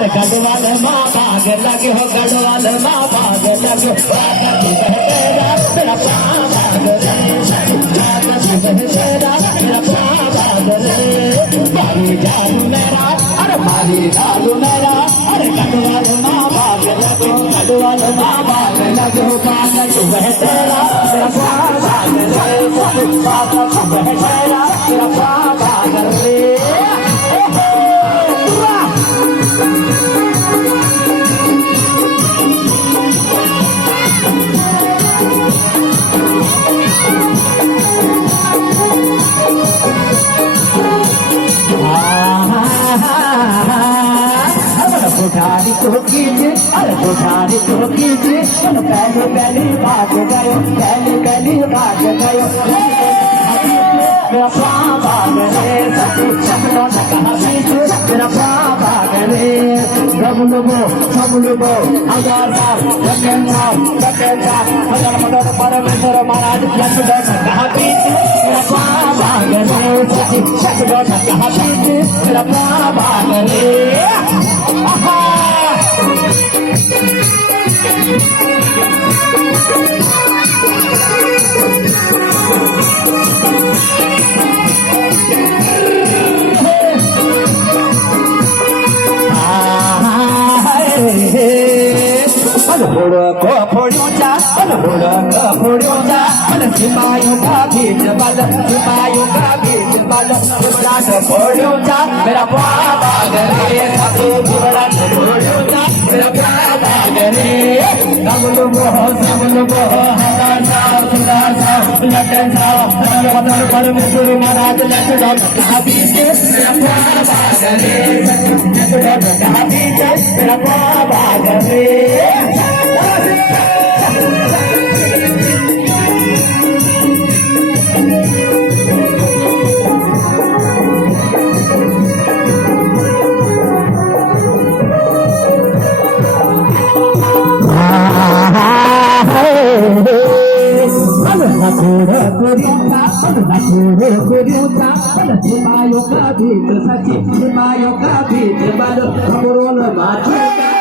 अरे गढ़वाल माँ भाग लगे हो गढ़वाल माँ भाग लगे तेरा प्राण भाग तेरा प्राण भाग मारी जालू मेरा अरे मारी जालू मेरा अरे गढ़वाल माँ भाग लगो गढ़वाल माँ भाग लगो पागल तू है तेरा प्राण भाग पागल तू है तेरा प्राण भाग कोठारी तो कीजिए अरे कोठारी तो कीजिए पहले पहली बात गयो पहली बात गयो मेरा प्राण भाग रे चपलो न कहा पीछे मेरा प्राण भाग रे सब लोगो हजार बार हजार मदद परमेश्वर महाराज चपलो न कहा पीछे मेरा प्राण भाग रे चपलो न कहा पीछे मेरा प्राण भाग रे फोड़ो जा सिपाहियों का बीच बल फोड़ो जा मेरा भाग रे फोड़ो जा मेरा भाग रे सब लोगो परमेश्वर महाराज मेरा भाग रे मेरा भाग रे Simayo ka bit, balo, kamurol, macho ka.